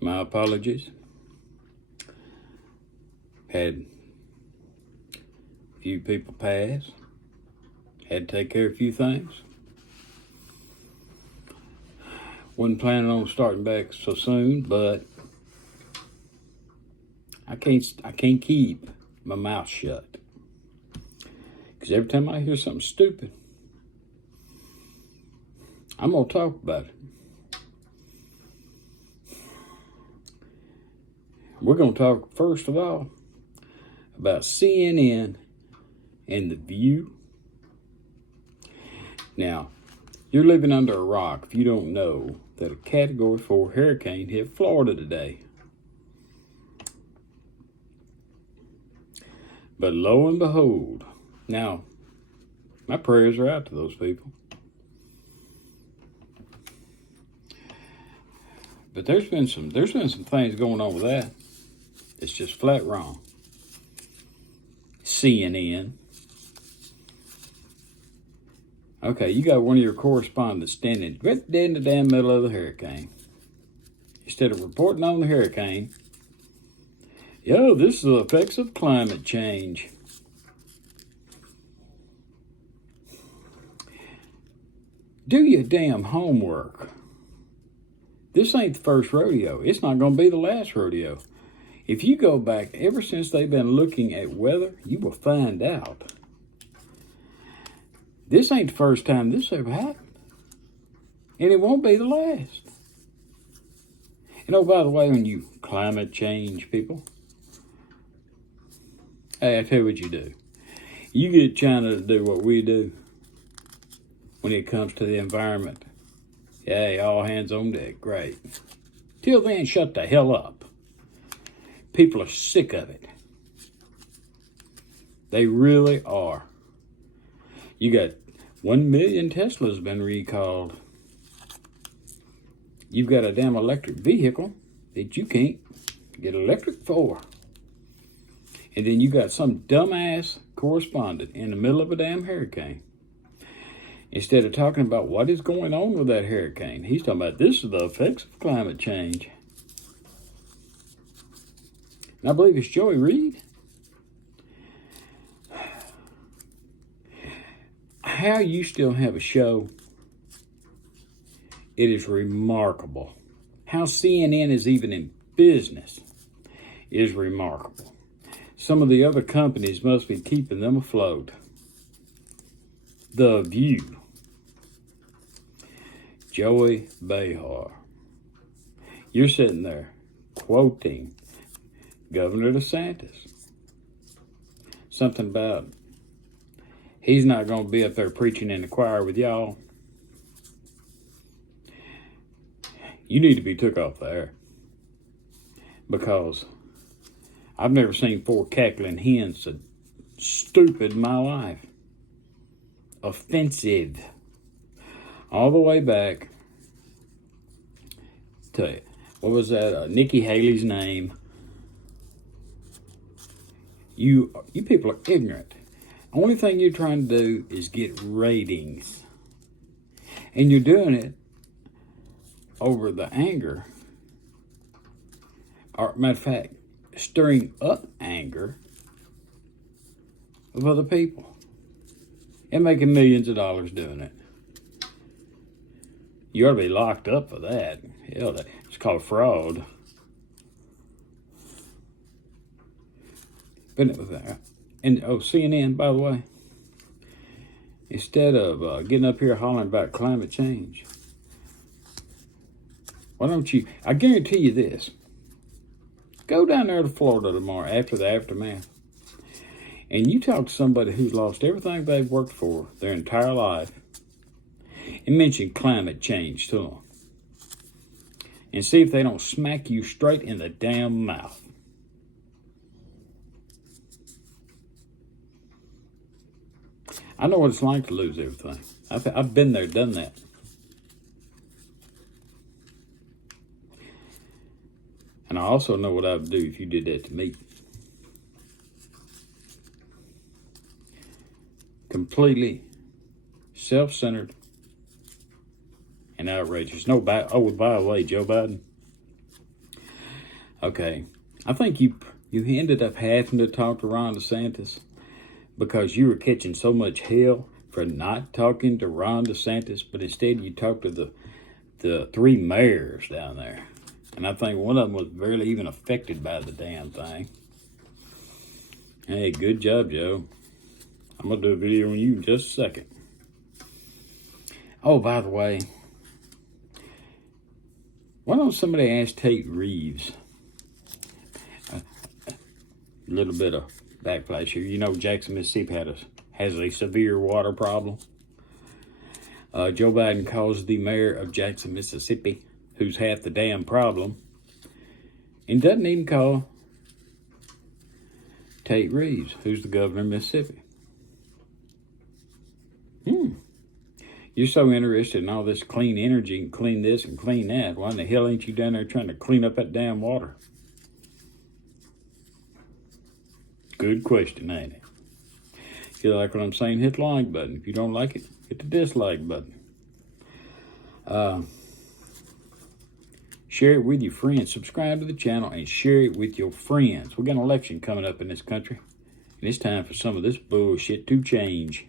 My apologies. Had a few people pass. Had to take care of a few things. Wasn't planning on starting back so soon, but I can't keep my mouth shut. Because every time I hear something stupid, I'm going to talk about it. We're going to talk, first of all, about CNN and The View. Now, you're living under a rock if you don't know that a Category 4 hurricane hit Florida today. But lo and behold, now, my prayers are out to those people. But there's been some things going on with that. It's just flat wrong. CNN. Okay, you got one of your correspondents standing right dead in the damn middle of the hurricane. Instead of reporting on the hurricane, this is the effects of climate change. Do your damn homework. This ain't the first rodeo. It's not going to be the last rodeo. If you go back, ever since they've been looking at weather, you will find out. This ain't the first time this ever happened. And it won't be the last. And oh, by the way, when you climate change people, hey, I tell you what you do. You get China to do what we do when it comes to the environment. Hey, all hands on deck. Great. Till then, shut the hell up. People are sick of it. They really are. You got 1 million Teslas been recalled. You've got a damn electric vehicle that you can't get electric for. And then you got some dumbass correspondent in the middle of a damn hurricane. Instead of talking about what is going on with that hurricane, he's talking about this is the effects of climate change. And I believe it's Joey Reid. How you still have a show, it is remarkable. How CNN is even in business is remarkable. Some of the other companies must be keeping them afloat. The View. Joey Behar. You're sitting there quoting Governor DeSantis. Something about he's not going to be up there preaching in the choir with y'all. You need to be took off the air. Because I've never seen 4 cackling hens so stupid in my life. Offensive. All the way back to, what was that, Nikki Haley's name. You people are ignorant. Only thing you're trying to do is get ratings. And you're doing it over the anger. Or, matter of fact, stirring up anger of other people. And making millions of dollars doing it. You ought to be locked up for that. Hell, it's called fraud. But CNN, by the way, instead of getting up here hollering about climate change, why don't you, I guarantee you this, go down there to Florida tomorrow after the aftermath, and you talk to somebody who's lost everything they've worked for their entire life, and mention climate change to them, and see if they don't smack you straight in the damn mouth. I know what it's like to lose everything. I've been there, done that. And I also know what I would do if you did that to me. Completely self-centered and outrageous. By the way, Joe Biden, Okay, I think you ended up having to talk to Ron DeSantis because you were catching so much hell for not talking to Ron DeSantis, but instead you talked to the three mayors down there. And I think one of them was barely even affected by the damn thing. Hey, good job, Joe. I'm going to do a video on you in just a second. Oh, by the way, why don't somebody ask Tate Reeves? A little bit of backflash here. You know, Jackson, Mississippi has a severe water problem. Joe Biden calls the mayor of Jackson, Mississippi, who's half the damn problem, and doesn't even call Tate Reeves, who's the governor of Mississippi. You're so interested in all this clean energy and clean this and clean that. Why in the hell ain't you down there trying to clean up that damn water? Good question, ain't it? If you like what I'm saying, hit the like button. If you don't like it, hit the dislike button. Share it with your friends. Subscribe to the channel and share it with your friends. We got an election coming up in this country. And it's time for some of this bullshit to change.